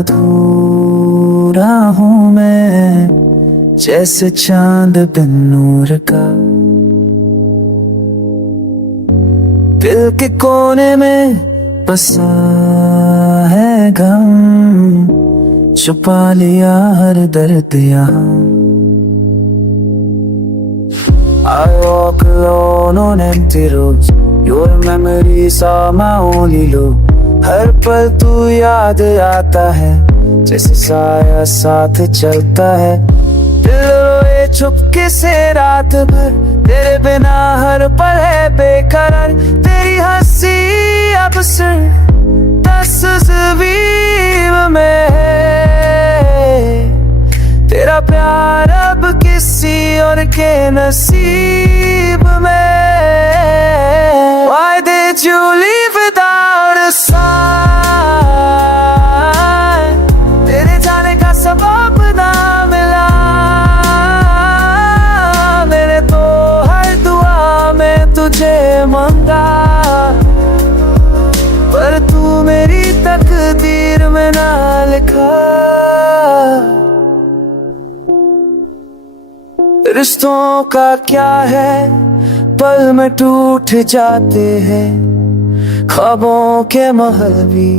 अधूरा हूँ मैं, जैसे चांद बिन नूर का। दिल के कोने में बसा है गम, छुपा लिया हर दर्द यहाँ। I walk alone on empty roads, your memories are my only loop। हर पल तू याद आता है, जैसे साया साथ चलता है। दिल रोए चुपके से रात भर, तेरे बिना हर पल है बेकरार। तेरी हंसी अब सिर्फ तस्वीर में है, तेरा प्यार अब किसी और के नसीब में। Why did you leave without a sign? तेरे जाने का सबब ना मिला, मैंने तो हर दुआ में तुझे मांगा, पर तू मेरी तकदीर में ना लिखा। रिश्तों का क्या है, पल में टूट जाते हैं, ख्वाबों के महल भी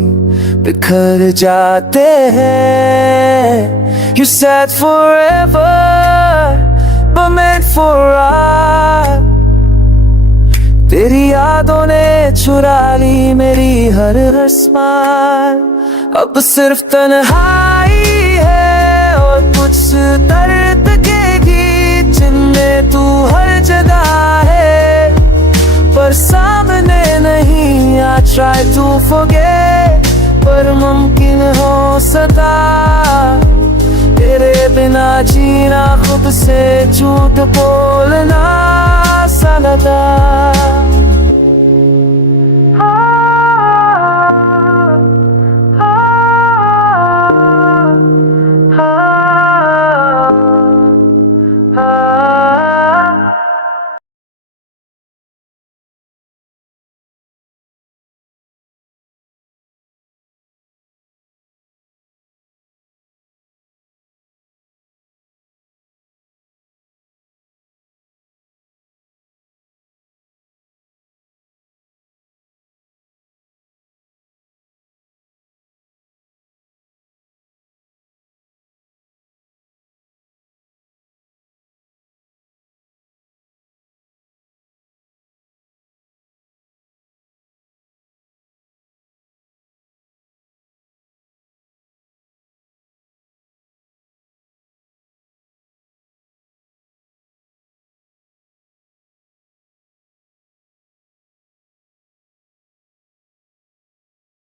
बिखर जाते हैं। You said forever, but meant for us। तेरी यादों ने चुरा ली मेरी हर स्माइल, अब सिर्फ तन्हाई है और कुछ दर्द के गीत जिनमें तू हर जगह है, पर सामने नहीं। I try to forget, पर मुमकिन हो सका, तेरे बिना जीना खुद से झूठ बोलना सा लगा।